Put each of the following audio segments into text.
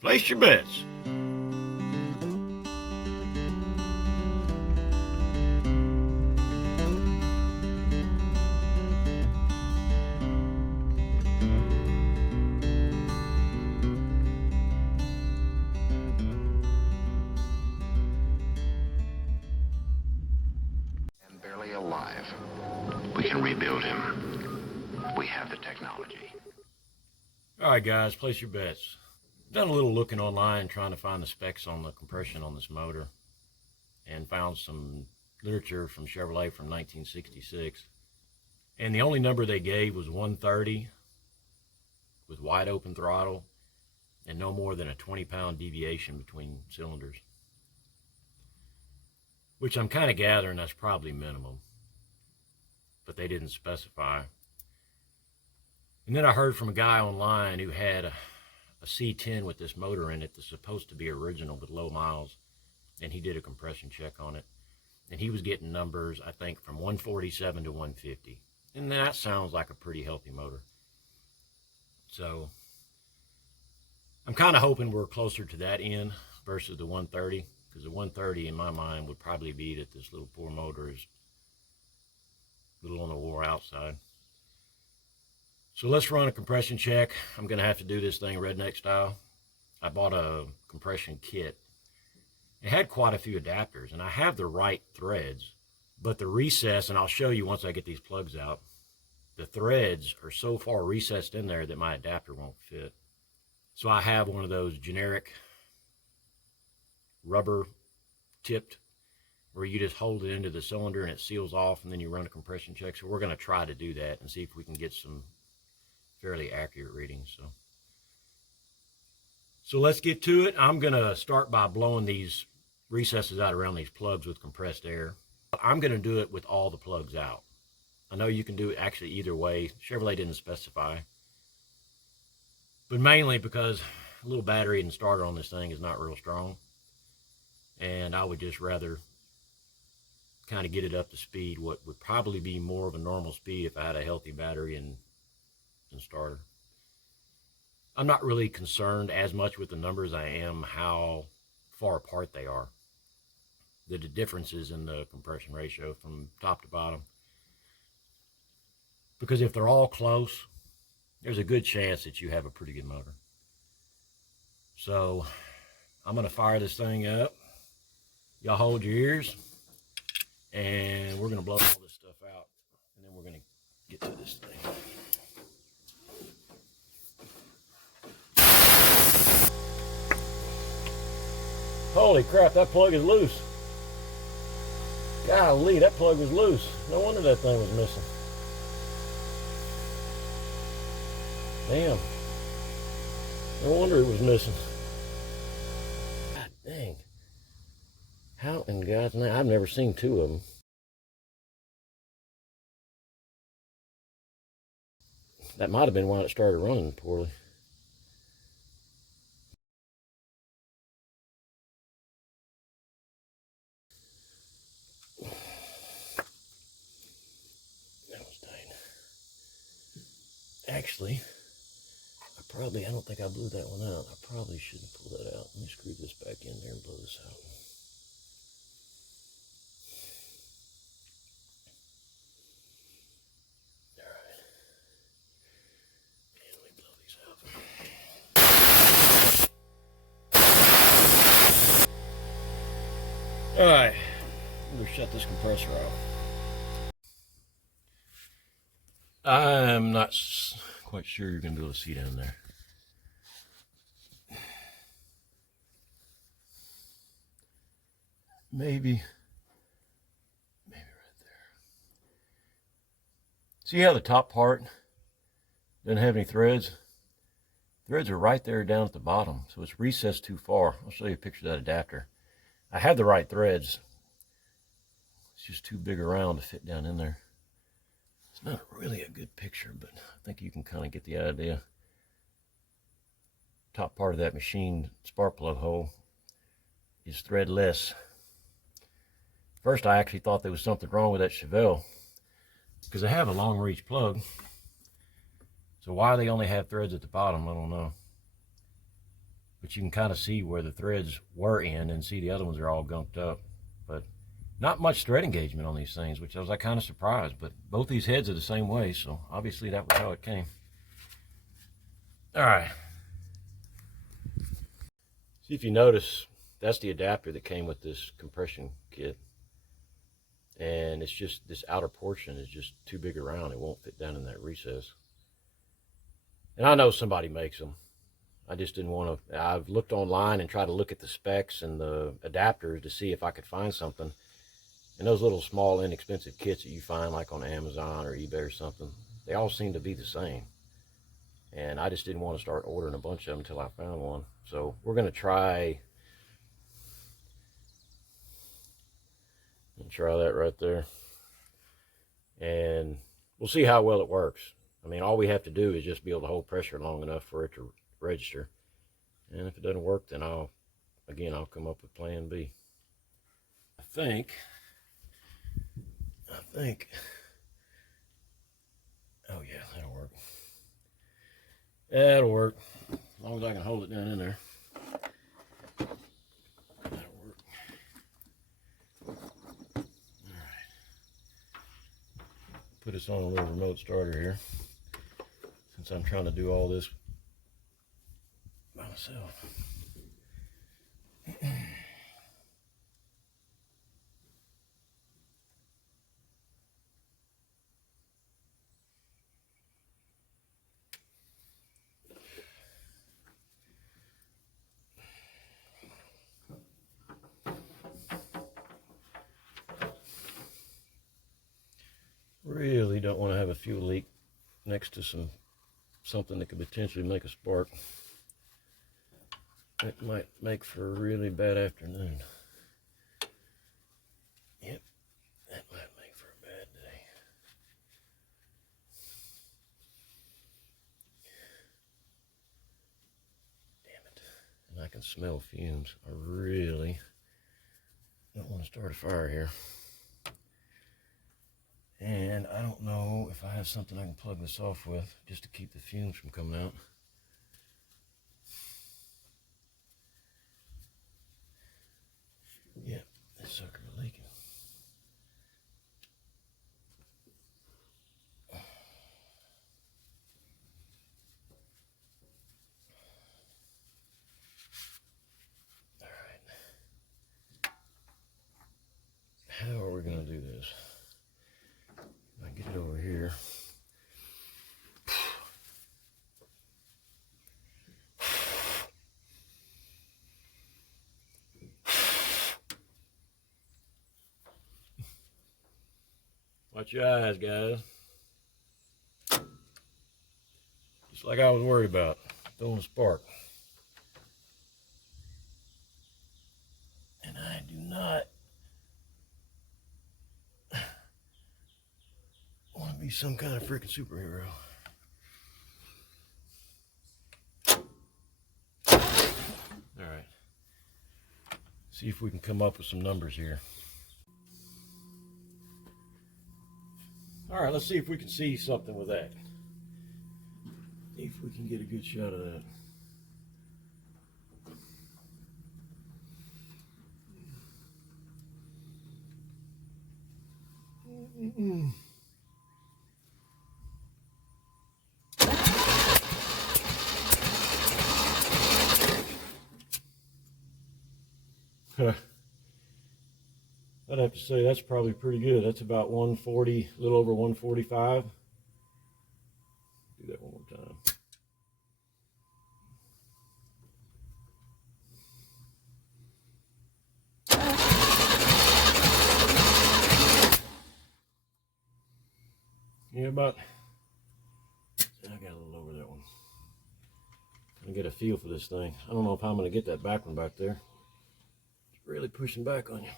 Place your bets. And barely alive. We can rebuild him. We have the technology. All right, guys, place your bets. Done a little looking online trying to find the specs on the compression on this motor, and found some literature from Chevrolet from 1966. And the only number they gave was 130 with wide open throttle and no more than a 20-pound deviation between cylinders, which I'm kind of gathering that's probably minimum, but they didn't specify. And then I heard from a guy online who had a C10 with this motor in it that's supposed to be original with low miles, and he did a compression check on it, and he was getting numbers, I think, from 147 to 150, and that sounds like a pretty healthy motor. So I'm kind of hoping we're closer to that end versus the 130, because the 130 in my mind would probably be that this little poor motor is a little on the wore outside. So let's run a compression check. I'm going to have to do this thing redneck style. I bought a compression kit. It had quite a few adapters, and I have the right threads, but the recess, and I'll show you once I get these plugs out, the threads are so far recessed in there that my adapter won't fit. So I have one of those generic rubber tipped where you just hold it into the cylinder and it seals off, and then you run a compression check. So we're going to try to do that and see if we can get some fairly accurate readings. So let's get to it. I'm going to start by blowing these recesses out around these plugs with compressed air. I'm going to do it with all the plugs out. I know you can do it actually either way. Chevrolet didn't specify, but mainly because a little battery and starter on this thing is not real strong, and I would just rather kind of get it up to speed, what would probably be more of a normal speed if I had a healthy battery and starter. I'm not really concerned as much with the numbers I am how far apart they are, the differences in the compression ratio from top to bottom, because if they're all close, there's a good chance that you have a pretty good motor. So I'm going to fire this thing up. Y'all hold your ears, and we're going to blow all this stuff out, and then we're going to get to this thing. Holy crap, that plug is loose. Golly, that plug was loose. No wonder that thing was missing. Damn. No wonder it was missing. God dang. How in God's name? I've never seen two of them. That might have been why it started running poorly. That was tight. Actually, I don't think I blew that one out. I probably shouldn't pull that out. Let me screw this back in there and blow this out. Alright. And let me blow these out. Alright. I'm going to shut this compressor off. I'm not quite sure you're going to be able to see down there. Maybe right there. See how the top part doesn't have any threads? Threads are right there down at the bottom, so it's recessed too far. I'll show you a picture of that adapter. I have the right threads. It's just too big around to fit down in there. It's not really a good picture, but I think you can kind of get the idea. Top part of that machine spark plug hole is threadless. First, I actually thought there was something wrong with that Chevelle, because I have a long reach plug. So why they only have threads at the bottom, I don't know. but you can kind of see where the threads were in and see the other ones are all gunked up. But not much thread engagement on these things, which I was kind of surprised, but both these heads are the same way, so obviously that was how it came. All right. See if you notice, that's the adapter that came with this compression kit. And it's just, this outer portion is just too big around. It won't fit down in that recess. And I know somebody makes them. I just didn't want to. I've looked online and tried to look at the specs and the adapters to see if I could find something. And those little small inexpensive kits that you find like on Amazon or eBay or something, they all seem to be the same. And I just didn't want to start ordering a bunch of them until I found one. So we're going to try that right there. And we'll see how well it works. I mean, all we have to do is just be able to hold pressure long enough for it to register. And if it doesn't work, then I'll come up with plan B. I think, oh yeah, that'll work. That'll work, as long as I can hold it down in there. That'll work. All right. Put this on a little remote starter here, since I'm trying to do all this by myself. Really don't want to have a fuel leak next to something that could potentially make a spark. That might make for a really bad afternoon. Yep, that might make for a bad day. Damn it. And I can smell fumes. I really don't want to start a fire here. And I don't know if I have something I can plug this off with just to keep the fumes from coming out. Yep, this sucker is leaking. All right. How are we going to do this? I get it over here. Watch your eyes, guys. Just like I was worried about, throwing a spark. And I do not want to be some kind of freaking superhero. All right. See if we can come up with some numbers here. All right, let's see if we can see something with that. See if we can get a good shot of that. I'd have to say that's probably pretty good. That's about 140, a little over 145. Do that one more time. Yeah, about, I got a little over that one. I get a feel for this thing. I don't know if I'm going to get that back one back there. It's really pushing back on you.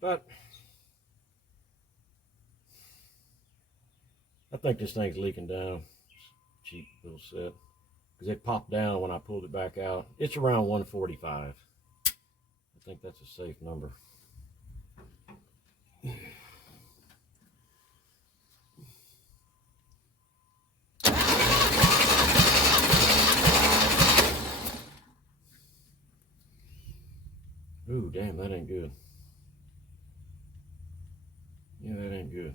But I think this thing's leaking down. Cheap little set. Because it popped down when I pulled it back out. It's around 145. I think that's a safe number. Ooh, damn, that ain't good. Yeah, that ain't good.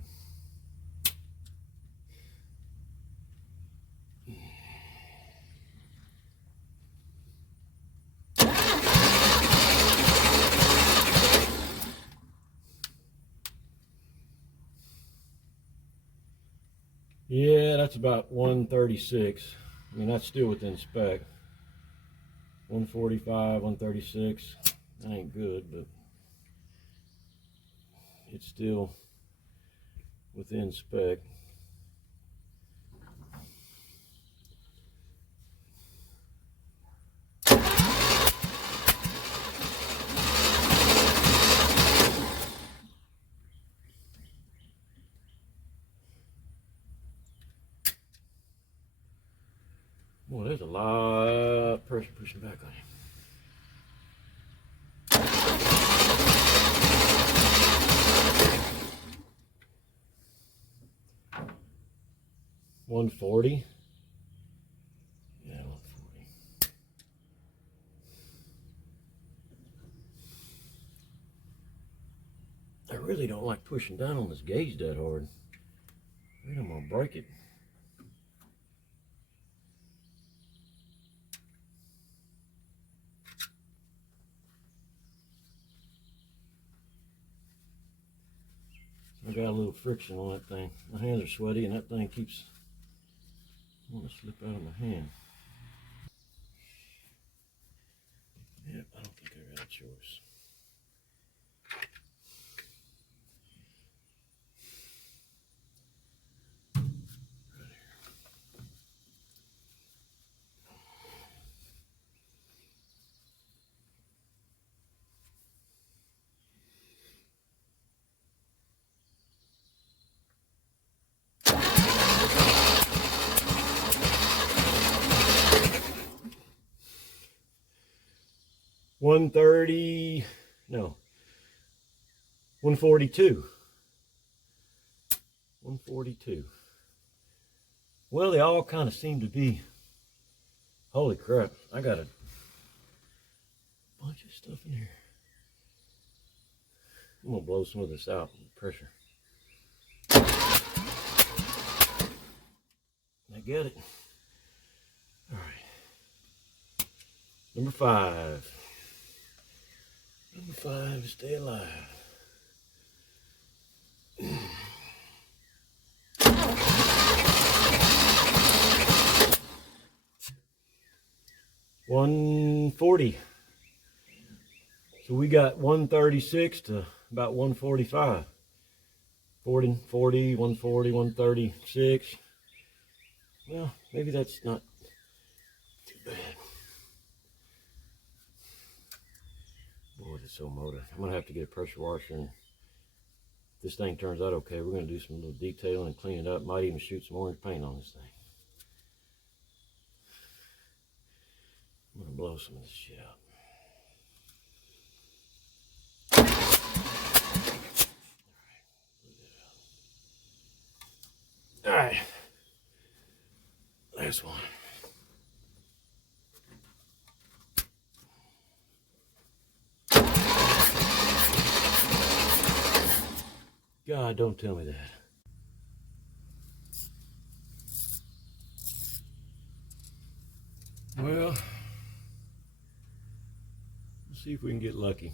Yeah, that's about 136. I mean, that's still within spec. 145, 136. That ain't good, but it's still within spec. Boy, there's a lot of pressure pushing back on him. 140. Yeah, 140. I really don't like pushing down on this gauge that hard. I think I'm gonna break it. I got a little friction on that thing. My hands are sweaty and that thing keeps wanting to slip out of my hand. Yep, I don't think I got a choice. Right here. 130, no, 142. 142. Well, they all kind of seem to be, holy crap, I got a bunch of stuff in here. I'm gonna blow some of this out with pressure. I get it. All right. Number 5. Number 5 is stay alive. $140. So we got 136 to about 145. 40, 140, 136. Well, maybe that's not too bad. Boy, this old motor. I'm gonna have to get a pressure washer, and if this thing turns out okay, we're gonna do some little detailing and clean it up. Might even shoot some orange paint on this thing. I'm gonna blow some of this shit out. All right, last one. God, don't tell me that. Well, let's see if we can get lucky.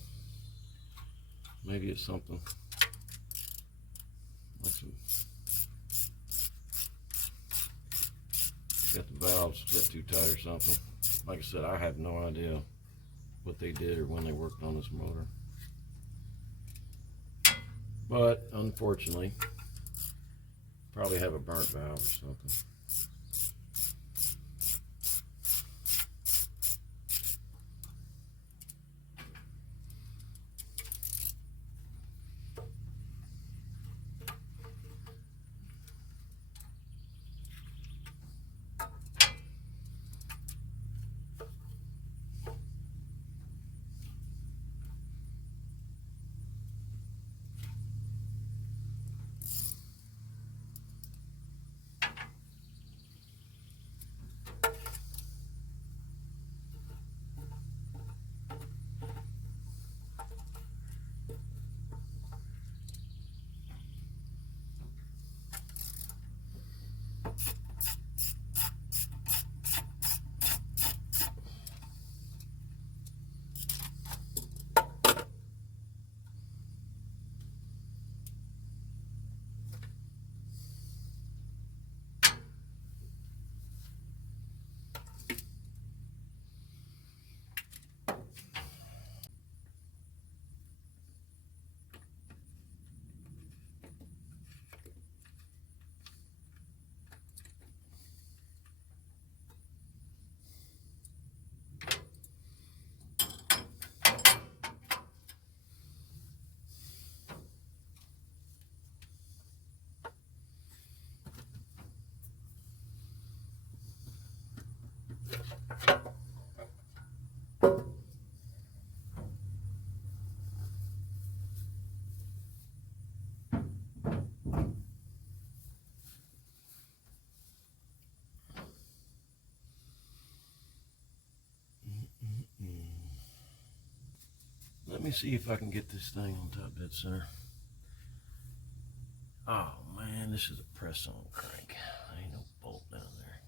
Maybe it's something like some, got the valve split too tight or something. Like I said, I have no idea what they did or when they worked on this motor. But unfortunately, probably have a burnt valve or something. let me see if I can get this thing on top dead center. Oh man, this is a press-on crank. Ain't no bolt down there.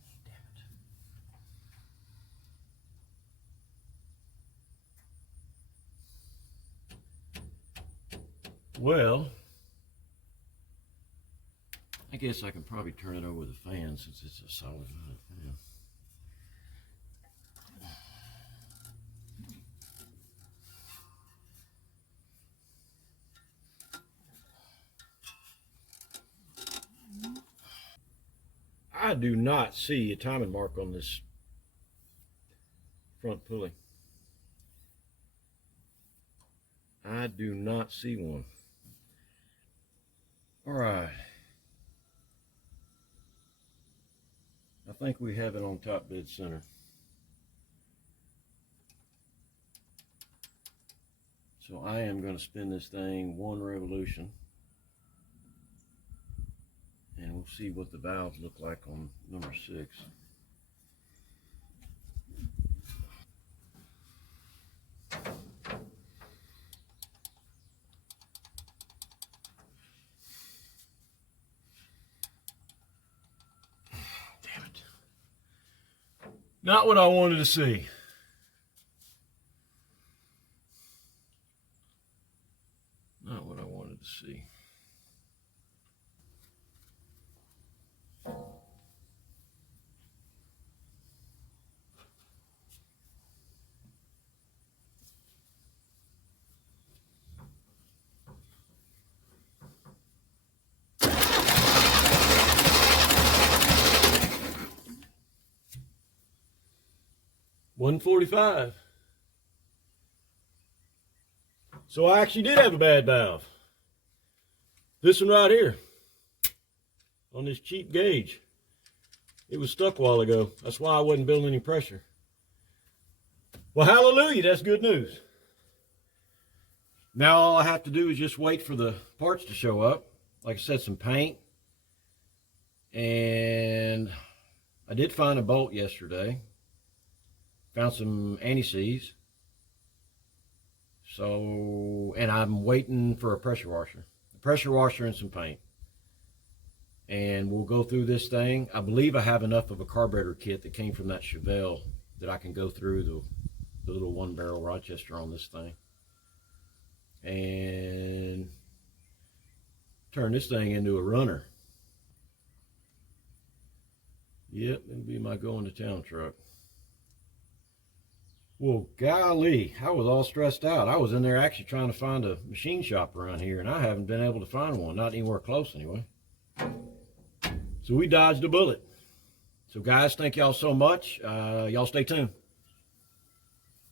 Damn it. Well, I guess I can probably turn it over with a fan since it's a solid fan. I do not see a timing mark on this front pulley. I do not see one. All right. I think we have it on top dead center. So I am going to spin this thing 1 revolution. And we'll see what the valves look like on number 6. Damn it. Not what I wanted to see. Not what I wanted to see. $145. So I actually did have a bad valve. This one right here. On this cheap gauge. It was stuck a while ago. That's why I wasn't building any pressure. Well, hallelujah, that's good news. Now all I have to do is just wait for the parts to show up. Like I said, some paint. And I did find a bolt yesterday. Found some anti-seize. So, and I'm waiting for a pressure washer. A pressure washer and some paint. And we'll go through this thing. I believe I have enough of a carburetor kit that came from that Chevy that I can go through the little 1-barrel Rochester on this thing. And turn this thing into a runner. Yep, it'll be my going to town truck. Well, golly, I was all stressed out. I was in there actually trying to find a machine shop around here, and I haven't been able to find one, not anywhere close anyway. So we dodged a bullet. So guys, thank y'all so much. Y'all stay tuned.